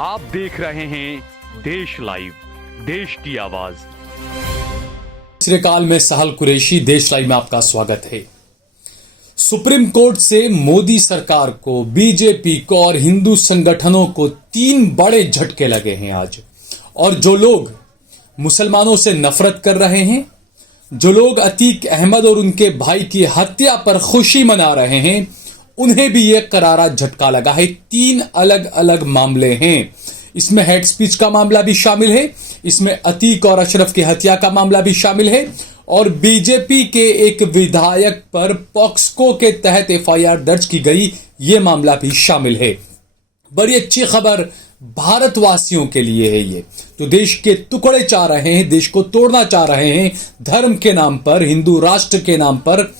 आप देख रहे हैं देश लाइव, देश की आवाज। चिरकाल में सहल कुरैशी, देश लाइव में आपका स्वागत है। सुप्रीम कोर्ट से मोदी सरकार को, बीजेपी को और हिंदू संगठनों को 3 बड़े झटके लगे हैं आज। और जो लोग मुसलमानों से नफरत कर रहे हैं, जो लोग अतीक अहमद और उनके भाई की हत्या पर खुशी मना रहे हैं, उन्हें भी यह करारा झटका लगा है। 3 अलग अलग मामले हैं। इसमें हेड स्पीच का मामला भी शामिल है, इसमें अतीक और अशरफ की हत्या का मामला भी शामिल है, और बीजेपी के एक विधायक पर पॉक्सको के तहत एफआईआर दर्ज की गई, यह मामला भी शामिल है। बड़ी अच्छी खबर भारतवासियों के लिए है। ये तो देश के टुकड़े चाह रहे हैं, देश को तोड़ना चाह रहे हैं धर्म के नाम पर, हिंदू राष्ट्र के नाम पर,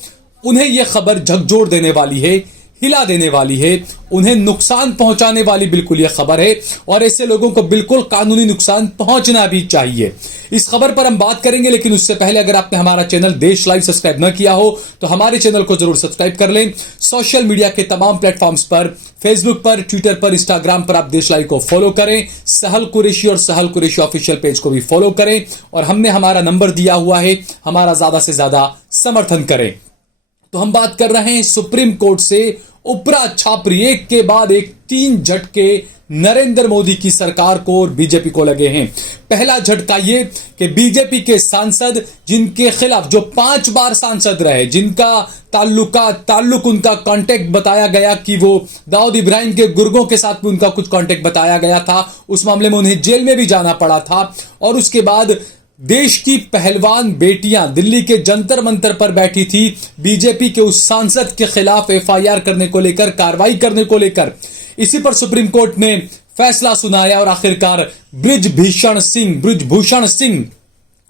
उन्हें यह खबर झकझोर देने वाली है, हिला देने वाली है, उन्हें नुकसान पहुंचाने वाली बिल्कुल यह खबर है। और ऐसे लोगों को बिल्कुल कानूनी नुकसान पहुंचना भी चाहिए। इस खबर पर हम बात करेंगे, लेकिन उससे पहले अगर आपने हमारा चैनल देश लाइव सब्सक्राइब न किया हो तो हमारे चैनल को जरूर सब्सक्राइब कर लें। सोशल मीडिया के तमाम प्लेटफॉर्म्स पर, फेसबुक पर, ट्विटर पर, इंस्टाग्राम पर आप देश लाइव को फॉलो करें। सहल कुरैशी और सहल कुरैशी ऑफिशियल पेज को भी फॉलो करें। और हमने हमारा नंबर दिया हुआ है, हमारा ज्यादा से ज्यादा समर्थन करें। तो हम बात कर रहे हैं सुप्रीम कोर्ट से उपरा छापरी, एक के बाद एक 3 झटके नरेंद्र मोदी की सरकार को और बीजेपी को लगे हैं। पहला झटका ये कि बीजेपी के सांसद, जिनके खिलाफ, जो 5 बार सांसद रहे, जिनका ताल्लुक उनका कांटेक्ट बताया गया कि वो दाऊद इब्राहिम के गुर्गों के साथ भी उनका कुछ कांटेक्ट बताया गया था, उस मामले में उन्हें जेल में भी जाना पड़ा था। और उसके बाद देश की पहलवान बेटियां दिल्ली के जंतर मंतर पर बैठी थी बीजेपी के उस सांसद के खिलाफ एफआईआर करने को लेकर, कार्रवाई करने को लेकर। इसी पर सुप्रीम कोर्ट ने फैसला सुनाया और आखिरकार ब्रिजभूषण सिंह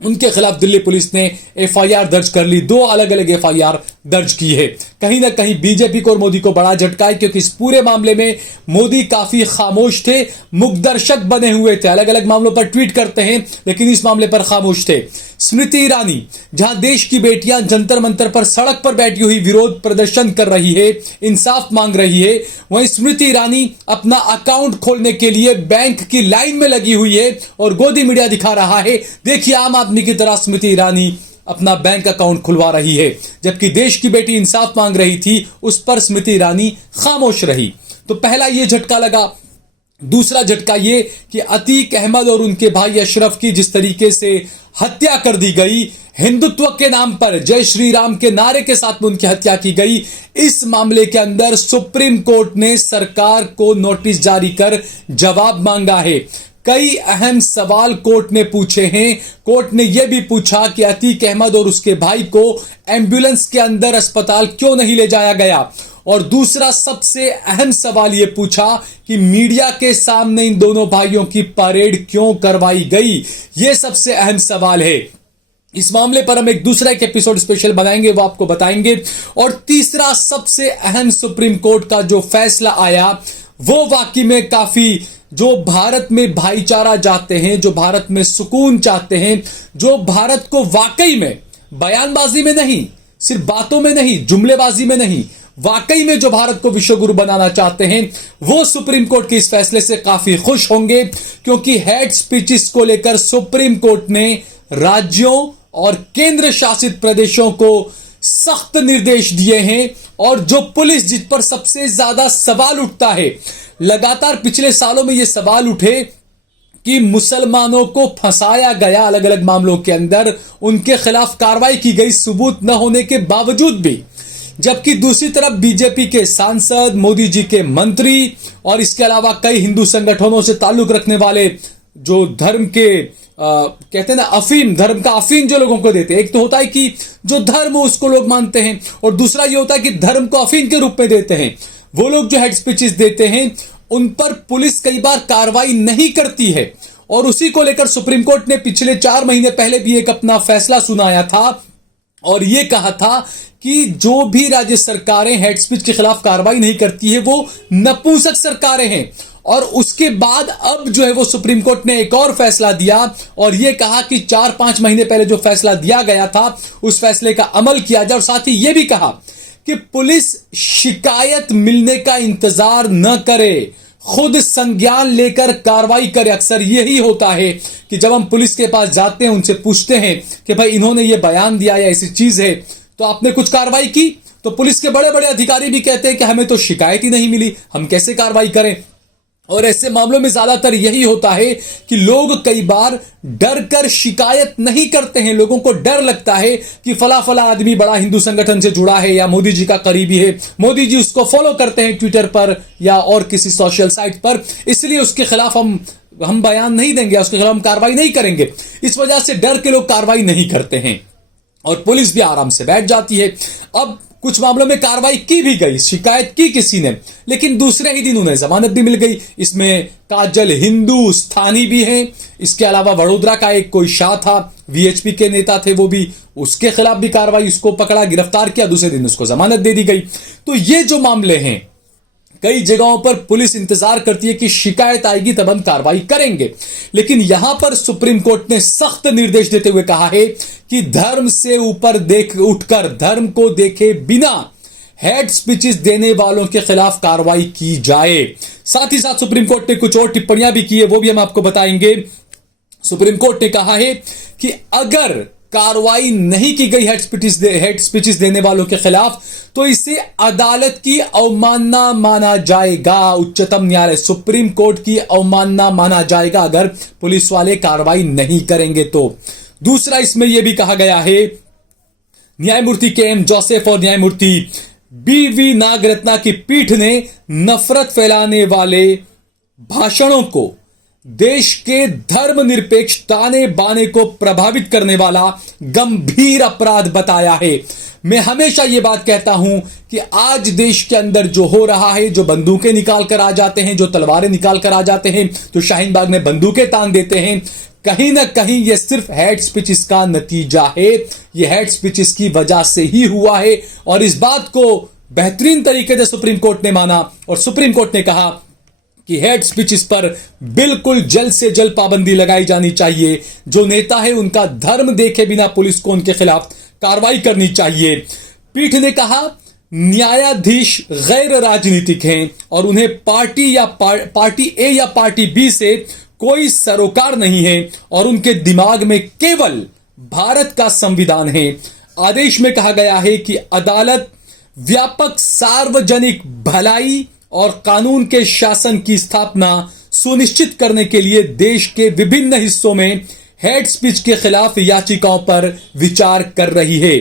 उनके खिलाफ दिल्ली पुलिस ने एफआईआर दर्ज कर ली। 2 अलग अलग एफआईआर दर्ज की है। कहीं ना कहीं बीजेपी को और मोदी को बड़ा झटका है, क्योंकि इस पूरे मामले में मोदी काफी खामोश थे, मुखदर्शक बने हुए थे। अलग अलग मामलों पर ट्वीट करते हैं, लेकिन इस मामले पर खामोश थे। स्मृति ईरानी, जहां देश की बेटियां जंतर मंतर पर सड़क पर बैठी हुई विरोध प्रदर्शन कर रही है, इंसाफ मांग रही है, वहीं स्मृति ईरानी अपना अकाउंट खोलने के लिए बैंक की लाइन में लगी हुई है और गोदी मीडिया दिखा रहा है। देखिए, आम आदमी की तरह स्मृति ईरानी अपना बैंक अकाउंट खुलवा रही है, जबकि देश की बेटी इंसाफ मांग रही थी, उस पर स्मृति ईरानी खामोश रही। तो पहला यह झटका लगा। दूसरा झटका ये कि अतीक अहमद और उनके भाई अशरफ की जिस तरीके से हत्या कर दी गई, हिंदुत्व के नाम पर, जय श्री राम के नारे के साथ में उनकी हत्या की गई, इस मामले के अंदर सुप्रीम कोर्ट ने सरकार को नोटिस जारी कर जवाब मांगा है। कई अहम सवाल कोर्ट ने पूछे हैं। कोर्ट ने यह भी पूछा कि अतीक अहमद और उसके भाई को एम्बुलेंस के अंदर अस्पताल क्यों नहीं ले जाया गया। और दूसरा सबसे अहम सवाल यह पूछा कि मीडिया के सामने इन दोनों भाइयों की परेड क्यों करवाई गई। यह सबसे अहम सवाल है। इस मामले पर हम एक दूसरा एपिसोड स्पेशल बनाएंगे, वो आपको बताएंगे। और तीसरा सबसे अहम सुप्रीम कोर्ट का जो फैसला आया, वो वाकई में काफी, जो भारत में भाईचारा चाहते हैं, जो भारत में सुकून चाहते हैं, जो भारत को वाकई में बयानबाजी में नहीं, सिर्फ बातों में नहीं, जुमलेबाजी में नहीं, वाकई में जो भारत को विश्वगुरु बनाना चाहते हैं, वो सुप्रीम कोर्ट के इस फैसले से काफी खुश होंगे। क्योंकि हेड स्पीचेस को लेकर सुप्रीम कोर्ट ने राज्यों और केंद्र शासित प्रदेशों को सख्त निर्देश दिए हैं। और जो पुलिस, जिस पर सबसे ज्यादा सवाल उठता है, लगातार पिछले सालों में ये सवाल उठे कि मुसलमानों को फंसाया गया अलग अलग मामलों के अंदर, उनके खिलाफ कार्रवाई की गई सबूत न होने के बावजूद भी। जबकि दूसरी तरफ बीजेपी के सांसद, मोदी जी के मंत्री और इसके अलावा कई हिंदू संगठनों से ताल्लुक रखने वाले, जो धर्म के कहते हैं ना, अफीम, धर्म का अफीम जो लोगों को देते हैं। एक तो होता है कि जो धर्म उसको लोग मानते हैं, और दूसरा ये होता है कि धर्म को अफीम के रूप में देते हैं। वो लोग जो हेड स्पीचेस देते हैं, उन पर पुलिस कई बार कार्रवाई नहीं करती है। और उसी को लेकर सुप्रीम कोर्ट ने पिछले 4 महीने पहले भी एक अपना फैसला सुनाया था और यह कहा था कि जो भी राज्य सरकारें हेड स्पीच के खिलाफ कार्रवाई नहीं करती है, वो नपुंसक सरकारें हैं। और उसके बाद अब जो है वो सुप्रीम कोर्ट ने एक और फैसला दिया और यह कहा कि 4-5 महीने पहले जो फैसला दिया गया था, उस फैसले का अमल किया जाए। और साथ ही यह भी कहा कि पुलिस शिकायत मिलने का इंतजार न करे, खुद संज्ञान लेकर कार्रवाई करे। अक्सर यही होता है कि जब हम पुलिस के पास जाते हैं, उनसे पूछते हैं कि भाई इन्होंने ये बयान दिया या ऐसी चीज है तो आपने कुछ कार्रवाई की, तो पुलिस के बड़े बड़े अधिकारी भी कहते हैं कि हमें तो शिकायत ही नहीं मिली, हम कैसे कार्रवाई करें। और ऐसे मामलों में ज्यादातर यही होता है कि लोग कई बार डर कर शिकायत नहीं करते हैं। लोगों को डर लगता है कि फला फला आदमी बड़ा हिंदू संगठन से जुड़ा है या मोदी जी का करीबी है, मोदी जी उसको फॉलो करते हैं ट्विटर पर या और किसी सोशल साइट पर, इसलिए उसके खिलाफ हम बयान नहीं देंगे, उसके खिलाफ हम कार्रवाई नहीं करेंगे। इस वजह से डर के लोग कार्रवाई नहीं करते हैं और पुलिस भी आराम से बैठ जाती है। अब कुछ मामलों में कार्रवाई की भी गई, शिकायत की किसी ने, लेकिन दूसरे ही दिन उन्हें जमानत भी मिल गई। इसमें काजल हिंदुस्तानी भी हैं, इसके अलावा वडोदरा का एक कोई शाह था, वीएचपी के नेता थे, वो भी, उसके खिलाफ भी कार्रवाई, उसको पकड़ा, गिरफ्तार किया, दूसरे दिन उसको जमानत दे दी गई। तो ये जो मामले हैं, कई जगहों पर पुलिस इंतजार करती है कि शिकायत आएगी तब हम कार्रवाई करेंगे, लेकिन यहां पर सुप्रीम कोर्ट ने सख्त निर्देश देते हुए कहा है कि धर्म से ऊपर उठकर धर्म को देखे बिना हेड स्पीचेस देने वालों के खिलाफ कार्रवाई की जाए। साथ ही साथ सुप्रीम कोर्ट ने कुछ और टिप्पणियां भी की है, वो भी हम आपको बताएंगे। सुप्रीम कोर्ट ने कहा है कि अगर कार्रवाई नहीं की गई हेड स्पीचेस देने वालों के खिलाफ तो इसे अदालत की अवमानना माना जाएगा। उच्चतम न्यायालय, सुप्रीम कोर्ट की अवमानना माना जाएगा अगर पुलिस वाले कार्रवाई नहीं करेंगे तो। दूसरा, इसमें यह भी कहा गया है, न्यायमूर्ति के एम जोसेफ और न्यायमूर्ति बीवी नागरत्ना की पीठ ने नफरत फैलाने वाले भाषणों को देश के धर्मनिरपेक्ष ताने बाने को प्रभावित करने वाला गंभीर अपराध बताया है। मैं हमेशा यह बात कहता हूं कि आज देश के अंदर जो हो रहा है, जो बंदूकें निकाल कर आ जाते हैं, जो तलवारें निकाल कर आ जाते हैं, तो शाहीन बाग में बंदूकें तान देते हैं, कहीं ना कहीं यह सिर्फ हेड स्पीचेस का नतीजा है। यह हेड स्पीचेस की वजह से ही हुआ है और इस बात को बेहतरीन तरीके से सुप्रीम कोर्ट ने माना और सुप्रीम कोर्ट ने कहा कि हेड स्पीचेस पर बिल्कुल जल्द से जल्द पाबंदी लगाई जानी चाहिए। जो नेता है उनका धर्म देखे बिना पुलिस को उनके खिलाफ कार्रवाई करनी चाहिए। पीठ ने कहा, न्यायाधीश गैर राजनीतिक हैं और उन्हें पार्टी ए या पार्टी बी से कोई सरोकार नहीं है और उनके दिमाग में केवल भारत का संविधान है। आदेश में कहा गया है कि अदालत व्यापक सार्वजनिक भलाई और कानून के शासन की स्थापना सुनिश्चित करने के लिए देश के विभिन्न हिस्सों में हेड स्पीच के खिलाफ याचिकाओं पर विचार कर रही है।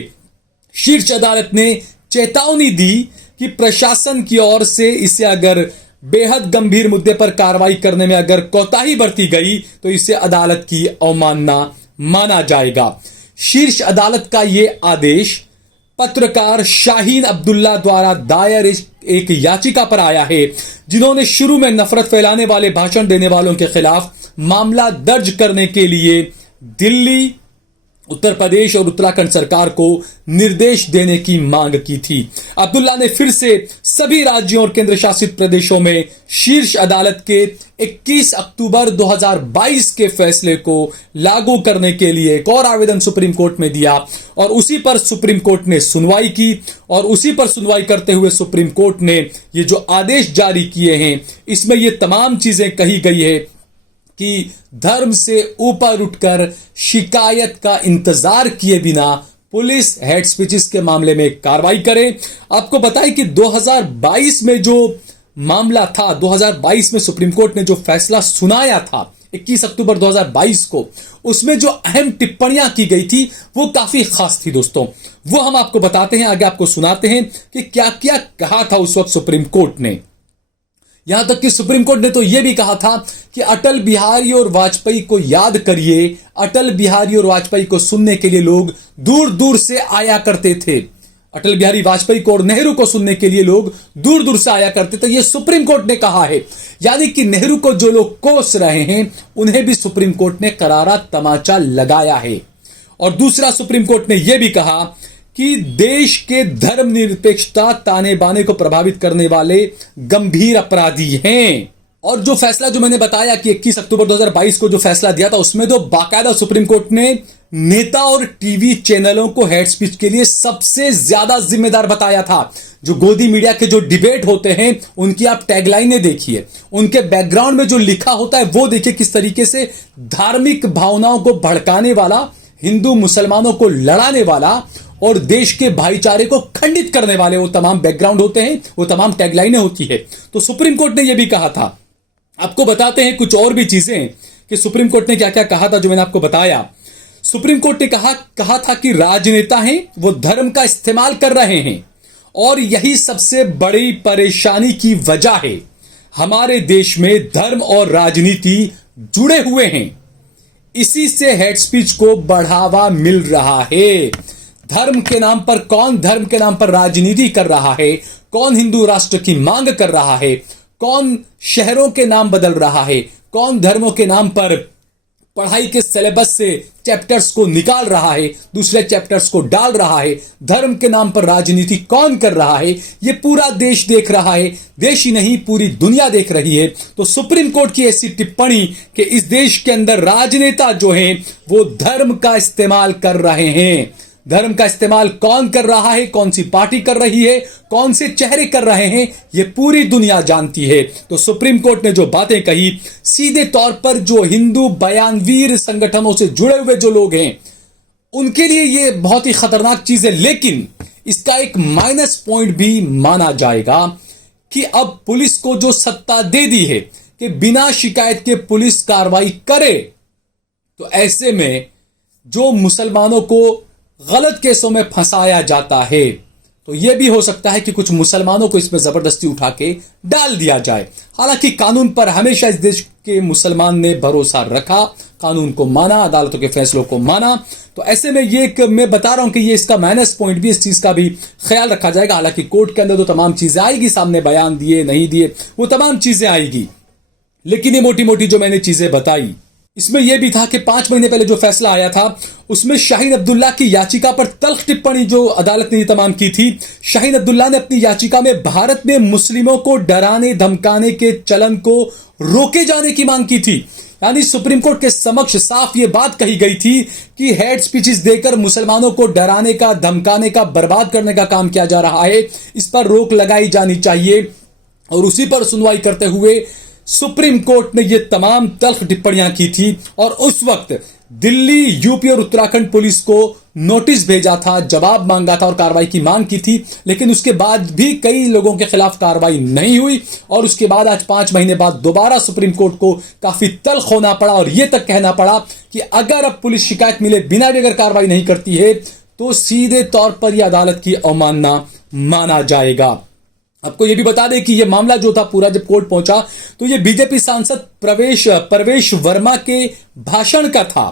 शीर्ष अदालत ने चेतावनी दी कि प्रशासन की ओर से इसे अगर बेहद गंभीर मुद्दे पर कार्रवाई करने में अगर कोताही बरती गई तो इसे अदालत की अवमानना माना जाएगा। शीर्ष अदालत का यह आदेश पत्रकार शाहीन अब्दुल्ला द्वारा दायर एक याचिका पर आया है, जिन्होंने शुरू में नफरत फैलाने वाले भाषण देने वालों के खिलाफ मामला दर्ज करने के लिए दिल्ली, उत्तर प्रदेश और उत्तराखंड सरकार को निर्देश देने की मांग की थी। अब्दुल्ला ने फिर से सभी राज्यों और केंद्र शासित प्रदेशों में शीर्ष अदालत के 21 अक्टूबर 2022 के फैसले को लागू करने के लिए एक और आवेदन सुप्रीम कोर्ट में दिया और उसी पर सुप्रीम कोर्ट ने सुनवाई की और उसी पर सुनवाई करते हुए सुप्रीम कोर्ट ने ये जो आदेश जारी किए हैं, इसमें ये तमाम चीजें कही गई है कि धर्म से ऊपर उठकर शिकायत का इंतजार किए बिना पुलिस हेड स्पीचेस के मामले में कार्रवाई करे। आपको बताएं कि 2022 में जो मामला था, 2022 में सुप्रीम कोर्ट ने जो फैसला सुनाया था 21 अक्टूबर 2022 को, उसमें जो अहम टिप्पणियां की गई थी वो काफी खास थी दोस्तों। वो हम आपको बताते हैं, आगे आपको सुनाते हैं कि क्या क्या कहा था उस वक्त सुप्रीम कोर्ट ने। यहां तक कि सुप्रीम कोर्ट ने तो यह भी कहा था कि अटल बिहारी और वाजपेयी को याद करिए। अटल बिहारी और वाजपेयी को सुनने के लिए लोग दूर दूर से आया करते थे। अटल बिहारी वाजपेयी को और नेहरू को सुनने के लिए लोग दूर दूर से आया करते थे, यह सुप्रीम कोर्ट ने कहा है। यानी कि नेहरू को जो लोग कोस रहे हैं उन्हें भी सुप्रीम कोर्ट ने करारा तमाचा लगाया है। और दूसरा, सुप्रीम कोर्ट ने यह भी कहा कि देश के धर्मनिरपेक्षता ताने बाने को प्रभावित करने वाले गंभीर अपराधी हैं। और जो फैसला जो मैंने बताया कि 21 अक्टूबर 2022 को जो फैसला दिया था, उसमें तो बाकायदा सुप्रीम कोर्ट ने नेता और टीवी चैनलों को हेड स्पीच के लिए सबसे ज्यादा जिम्मेदार बताया था। जो गोदी मीडिया के जो डिबेट होते हैं उनकी आप टैगलाइनें देखिए, उनके बैकग्राउंड में जो लिखा होता है वो देखिए किस तरीके से धार्मिक भावनाओं को भड़काने वाला, हिंदू मुसलमानों को लड़ाने वाला और देश के भाईचारे को खंडित करने वाले वो तमाम बैकग्राउंड होते हैं, वो तमाम टैगलाइनें होती है। तो सुप्रीम कोर्ट ने यह भी कहा था, आपको बताते हैं कुछ और भी चीजें कि सुप्रीम कोर्ट ने क्या क्या कहा था जो मैंने आपको बताया। सुप्रीम कोर्ट ने कहा था कि राजनेता हैं वो धर्म का इस्तेमाल कर रहे हैं और यही सबसे बड़ी परेशानी की वजह है। हमारे देश में धर्म और राजनीति जुड़े हुए हैं, इसी से हेट स्पीच को बढ़ावा मिल रहा है। धर्म के नाम पर कौन धर्म के नाम पर राजनीति कर रहा है, कौन हिंदू राष्ट्र की मांग कर रहा है, कौन शहरों के नाम बदल रहा है, कौन धर्मों के नाम पर पढ़ाई के सिलेबस से चैप्टर्स को निकाल रहा है, दूसरे चैप्टर्स को डाल रहा है, धर्म के नाम पर राजनीति कौन कर रहा है, ये पूरा देश देख रहा है। देश ही नहीं पूरी दुनिया देख रही है। तो सुप्रीम कोर्ट की ऐसी टिप्पणी कि इस देश के अंदर राजनेता जो हैं वो धर्म का इस्तेमाल कर रहे हैं। धर्म का इस्तेमाल कौन कर रहा है, कौन सी पार्टी कर रही है, कौन से चेहरे कर रहे हैं, ये पूरी दुनिया जानती है। तो सुप्रीम कोर्ट ने जो बातें कही, सीधे तौर पर जो हिंदू बयानवीर संगठनों से जुड़े हुए जो लोग हैं उनके लिए ये बहुत ही खतरनाक चीज है। लेकिन इसका एक माइनस पॉइंट भी माना जाएगा कि अब पुलिस को जो सत्ता दे दी है कि बिना शिकायत के पुलिस कार्रवाई करे, तो ऐसे में जो मुसलमानों को गलत केसों में फंसाया जाता है तो यह भी हो सकता है कि कुछ मुसलमानों को इसमें जबरदस्ती उठा के डाल दिया जाए। हालांकि कानून पर हमेशा इस देश के मुसलमान ने भरोसा रखा, कानून को माना, अदालतों के फैसलों को माना। तो ऐसे में ये मैं बता रहा हूं कि ये इसका माइनस पॉइंट भी, इस चीज का भी ख्याल रखा जाएगा। हालांकि कोर्ट के अंदर तो तमाम चीजें आएगी सामने, बयान दिए नहीं दिए वो तमाम चीजें आएगी, लेकिन ये मोटी मोटी जो मैंने चीजें बताई इसमें यह भी था कि 5 महीने पहले जो फैसला आया था उसमें शाहीन अब्दुल्ला की याचिका पर तल्ख टिप्पणी जो अदालत ने तमाम की थी। शाहीन अब्दुल्ला ने अपनी याचिका में भारत में मुस्लिमों को डराने धमकाने के चलन को रोके जाने की मांग की थी। यानी सुप्रीम कोर्ट के समक्ष साफ ये बात कही गई थी कि हेट स्पीचेस देकर मुसलमानों को डराने का, धमकाने का, बर्बाद करने का काम किया जा रहा है, इस पर रोक लगाई जानी चाहिए। और उसी पर सुनवाई करते हुए सुप्रीम कोर्ट ने ये तमाम तल्ख टिप्पणियां की थी और उस वक्त दिल्ली, यूपी और उत्तराखंड पुलिस को नोटिस भेजा था, जवाब मांगा था और कार्रवाई की मांग की थी। लेकिन उसके बाद भी कई लोगों के खिलाफ कार्रवाई नहीं हुई और उसके बाद आज 5 महीने बाद दोबारा सुप्रीम कोर्ट को काफी तल्ख होना पड़ा और यह तक कहना पड़ा कि अगर अब पुलिस शिकायत मिले बिना भी अगर कार्रवाई नहीं करती है तो सीधे तौर पर यह अदालत की अवमानना माना जाएगा। आपको यह भी बता दें कि यह मामला जो था पूरा जब कोर्ट पहुंचा तो यह बीजेपी सांसद परवेश वर्मा के भाषण का था।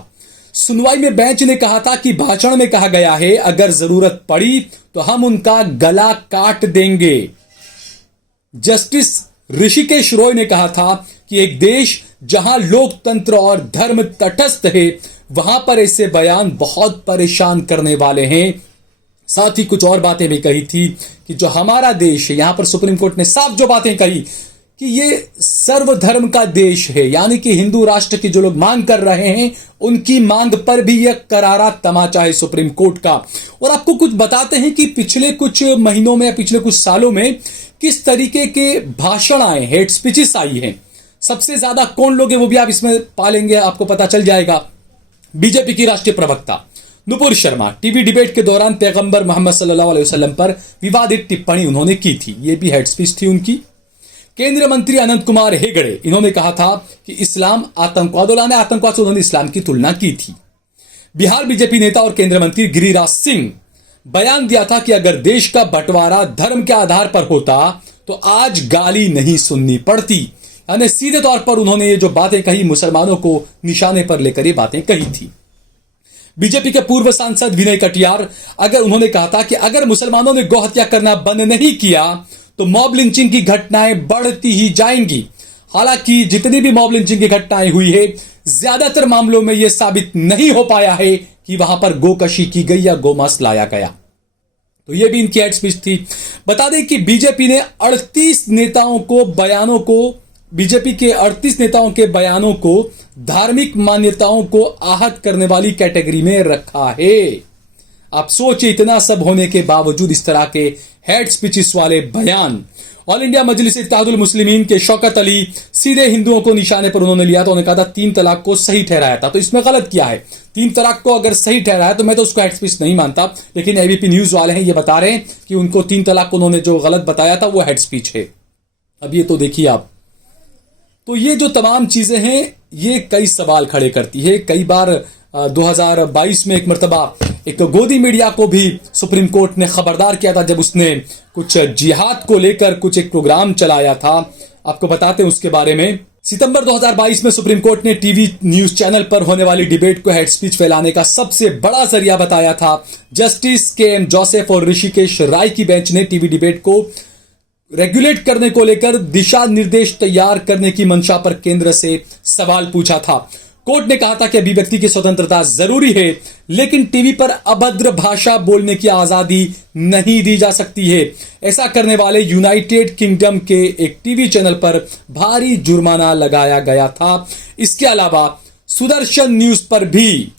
सुनवाई में बेंच ने कहा था कि भाषण में कहा गया है अगर जरूरत पड़ी तो हम उनका गला काट देंगे। जस्टिस ऋषिकेश रॉय ने कहा था कि एक देश जहां लोकतंत्र और धर्म तटस्थ है वहां पर ऐसे बयान बहुत परेशान करने वाले हैं। साथ ही कुछ और बातें भी कही थी कि जो हमारा देश है, यहां पर सुप्रीम कोर्ट ने साफ जो बातें कही कि ये सर्वधर्म का देश है, यानी कि हिंदू राष्ट्र की जो लोग मांग कर रहे हैं उनकी मांग पर भी यह करारा तमाचा है सुप्रीम कोर्ट का। और आपको कुछ बताते हैं कि पिछले कुछ महीनों में या पिछले कुछ सालों में किस तरीके के भाषण आए, हेट स्पीचेस आई हैं। सबसे ज्यादा कौन लोग हैं वो भी आप इसमें पालेंगे, आपको पता चल जाएगा। बीजेपी की राष्ट्रीय प्रवक्ता नुपुर शर्मा टीवी डिबेट के दौरान पैगंबर मोहम्मद सल्लल्लाहु अलैहि वसल्लम पर विवादित टिप्पणी उन्होंने की थी, ये भी हेड स्पीच थी उनकी। केंद्रीय मंत्री अनंत कुमार हेगड़े, इन्होंने कहा था कि इस्लाम आतंकवाद, आतंकवाद से उन्होंने इस्लाम की तुलना की थी। बिहार बीजेपी नेता और केंद्रीय मंत्री गिरिराज सिंह बयान दिया था कि अगर देश का बंटवारा धर्म के आधार पर होता तो आज गाली नहीं सुननी पड़ती। यानी सीधे तौर पर उन्होंने ये जो बातें कही मुसलमानों को निशाने पर लेकर ये बातें कही थी। बीजेपी के पूर्व सांसद विनय कटियार उन्होंने कहा था कि अगर मुसलमानों ने गौहत्या करना बंद नहीं किया तो मॉब लिंचिंग की घटनाएं बढ़ती ही जाएंगी। हालांकि जितनी भी मॉब लिंचिंग की घटनाएं हुई है ज्यादातर मामलों में यह साबित नहीं हो पाया है कि वहां पर गोकशी की गई या गोमांस लाया गया। तो यह भी इनकी हेड स्पीच थी। बता दें कि बीजेपी के 38 नेताओं के बयानों को धार्मिक मान्यताओं को आहत करने वाली कैटेगरी में रखा है। आप सोचिए, इतना सब होने के बावजूद इस तरह के हेड स्पीचेस वाले बयान। ऑल इंडिया मजलिस इत्तेहादुल मुस्लिमीन के शौकत अली सीधे हिंदुओं को निशाने पर उन्होंने लिया, तो उन्होंने कहा था 3 तलाक को सही ठहराया था। तो इसमें गलत क्या है? 3 तलाक को अगर सही ठहराया तो मैं तो उसको हेड स्पीच नहीं मानता, लेकिन एबीपी न्यूज वाले हैं ये बता रहे हैं कि उनको 3 तलाक को उन्होंने जो गलत बताया था वो हेड स्पीच है। अब ये तो देखिए आप, तो ये जो तमाम चीजें हैं ये कई सवाल खड़े करती है। कई बार 2022 में एक मरतबा एक गोदी मीडिया को भी सुप्रीम कोर्ट ने खबरदार किया था, जब उसने कुछ जिहाद को लेकर कुछ एक प्रोग्राम चलाया था। आपको बताते हैं उसके बारे में। सितंबर 2022 में सुप्रीम कोर्ट ने टीवी न्यूज चैनल पर होने वाली डिबेट को हेड स्पीच फैलाने का सबसे बड़ा जरिया बताया था। Justice KM. जोसेफ और ऋषिकेश राय की बेंच ने टीवी डिबेट को रेगुलेट करने को लेकर दिशा निर्देश तैयार करने की मंशा पर केंद्र से सवाल पूछा था। कोर्ट ने कहा था कि अभिव्यक्ति की स्वतंत्रता जरूरी है, लेकिन टीवी पर अभद्र भाषा बोलने की आजादी नहीं दी जा सकती है। ऐसा करने वाले यूनाइटेड किंगडम के एक टीवी चैनल पर भारी जुर्माना लगाया गया था। इसके अलावा सुदर्शन न्यूज पर भी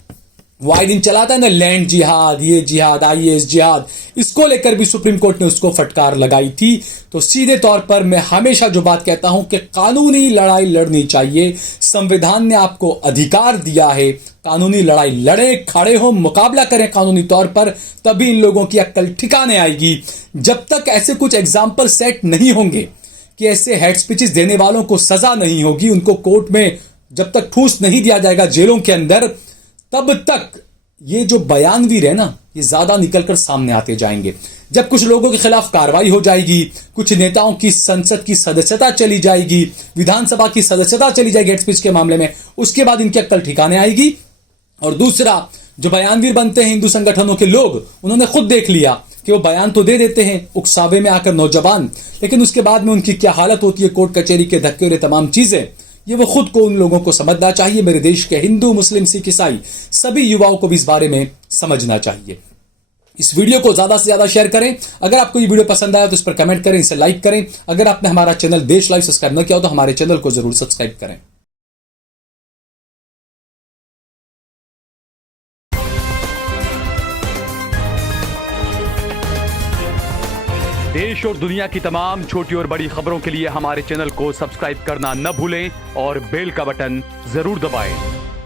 वाई दिन चलाता है ना लैंड जिहाद, ये जिहाद, आईएस जिहाद, इसको लेकर भी सुप्रीम कोर्ट ने उसको फटकार लगाई थी। तो सीधे तौर पर मैं हमेशा जो बात कहता हूं कि कानूनी लड़ाई लड़नी चाहिए। संविधान ने आपको अधिकार दिया है, कानूनी लड़ाई लड़े, खड़े हो, मुकाबला करें कानूनी तौर पर, तभी इन लोगों की अक्ल ठिकाने आएगी। जब तक ऐसे कुछ एग्जाम्पल सेट नहीं होंगे कि ऐसे हेड स्पीचेस देने वालों को सजा नहीं होगी, उनको कोर्ट में जब तक ठूस नहीं दिया जाएगा जेलों के अंदर, तब तक ये जो बयानवीर है ना, ये ज्यादा निकलकर सामने आते जाएंगे। जब कुछ लोगों के खिलाफ कार्रवाई हो जाएगी, कुछ नेताओं की संसद की सदस्यता चली जाएगी, विधानसभा की सदस्यता चली जाएगी हेड स्पीच के मामले में, उसके बाद इनकी अक्ल ठिकाने आएगी। और दूसरा, जो बयानवीर बनते हैं हिंदू संगठनों के लोग, उन्होंने खुद देख लिया कि वो बयान तो दे देते हैं उकसावे में आकर नौजवान, लेकिन उसके बाद में उनकी क्या हालत होती है, कोर्ट कचहरी के धक्के और ये तमाम चीजें, ये वो खुद को उन लोगों को समझना चाहिए। मेरे देश के हिंदू, मुस्लिम, सिख, ईसाई सभी युवाओं को भी इस बारे में समझना चाहिए। इस वीडियो को ज्यादा से ज्यादा शेयर करें। अगर आपको ये वीडियो पसंद आया तो इस पर कमेंट करें, इसे लाइक करें। अगर आपने हमारा चैनल देश लाइव सब्सक्राइब न किया हो तो हमारे चैनल को जरूर सब्सक्राइब करें। देश और दुनिया की तमाम छोटी और बड़ी खबरों के लिए हमारे चैनल को सब्सक्राइब करना न भूलें और बेल का बटन जरूर दबाएं।